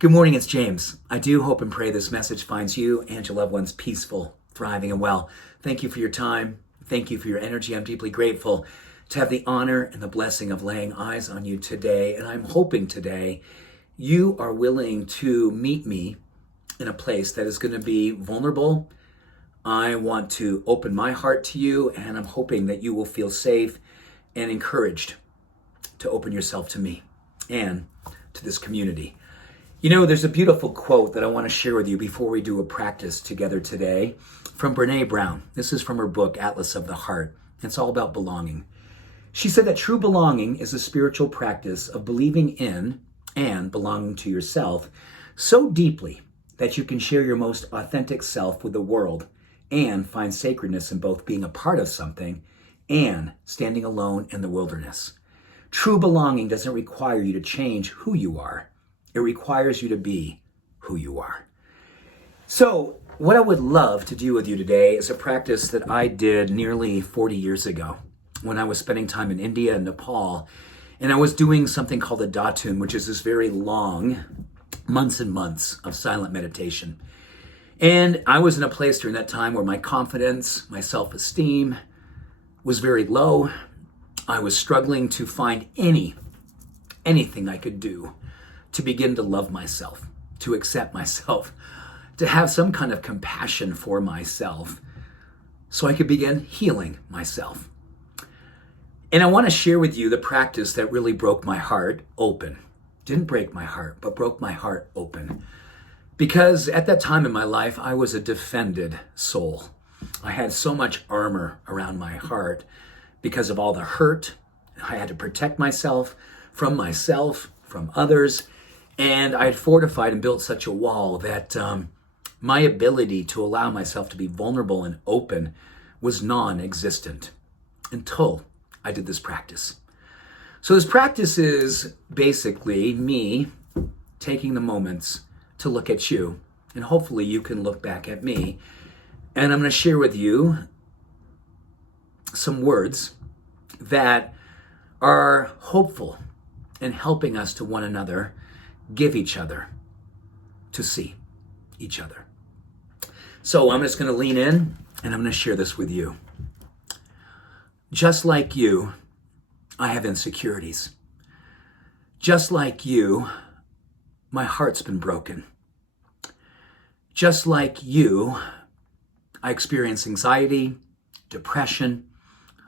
Good morning, it's James. I do hope and pray this message finds you and your loved ones peaceful, thriving, and well. Thank you for your time. Thank you for your energy. I'm deeply grateful to have the honor and the blessing of laying eyes on you today. And I'm hoping today you are willing to meet me in a place that is going to be vulnerable. I want to open my heart to you, and I'm hoping that you will feel safe and encouraged to open yourself to me and to this community. You know, there's a beautiful quote that I want to share with you before we do a practice together today from Brene Brown. This is from her book, Atlas of the Heart. It's all about belonging. She said that true belonging is a spiritual practice of believing in and belonging to yourself so deeply that you can share your most authentic self with the world and find sacredness in both being a part of something and standing alone in the wilderness. True belonging doesn't require you to change who you are. It requires you to be who you are. So what I would love to do with you today is a practice that I did nearly 40 years ago when I was spending time in India and Nepal. And I was doing something called a datun, which is this very long months and months of silent meditation. And I was in a place during that time where my confidence, my self-esteem was very low. I was struggling to find anything I could do to begin to love myself, to accept myself, to have some kind of compassion for myself so I could begin healing myself. And I want to share with you the practice that really broke my heart open. Didn't break my heart, but broke my heart open. Because at that time in my life, I was a defended soul. I had so much armor around my heart because of all the hurt. I had to protect myself, from others. And I had fortified and built such a wall that my ability to allow myself to be vulnerable and open was non-existent until I did this practice. So this practice is basically me taking the moments to look at you, and hopefully you can look back at me. And I'm going to share with you some words that are hopeful and helping us to one another give each other to see each other. So I'm just going to lean in and I'm going to share this with you. Just like you, I have insecurities. Just like you, my heart's been broken. Just like you, I experience anxiety, depression,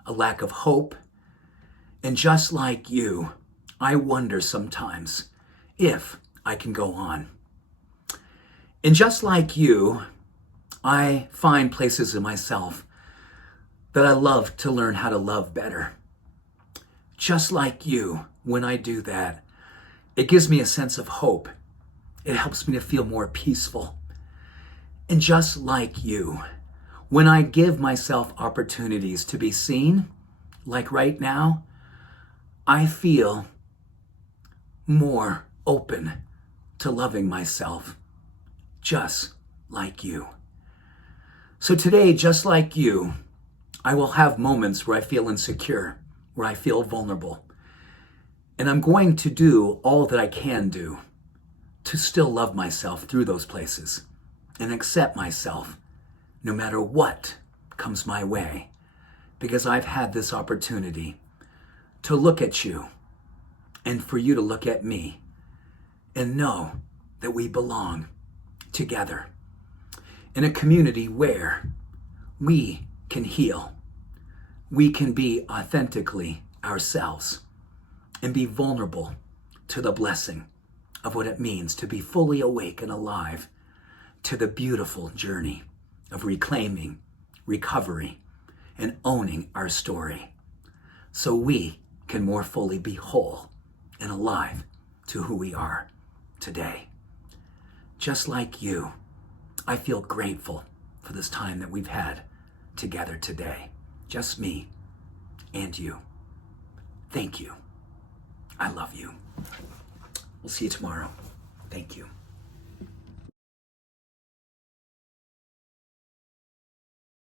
a lack of hope. And just like you, I wonder sometimes if I can go on. And just like you, I find places in myself that I love to learn how to love better. Just like you, when I do that, it gives me a sense of hope. It helps me to feel more peaceful. And just like you, when I give myself opportunities to be seen, like right now, I feel more open to loving myself, just like you. So today, just like you, I will have moments where I feel insecure, where I feel vulnerable. And I'm going to do all that I can do to still love myself through those places and accept myself no matter what comes my way, because I've had this opportunity to look at you and for you to look at me and know that we belong together in a community where we can heal, we can be authentically ourselves and be vulnerable to the blessing of what it means to be fully awake and alive to the beautiful journey of reclaiming, recovery, and owning our story so we can more fully be whole and alive to who we are today. Just like you, I feel grateful for this time that we've had together today. Just me and you. Thank you. I love you. We'll see you tomorrow. Thank you.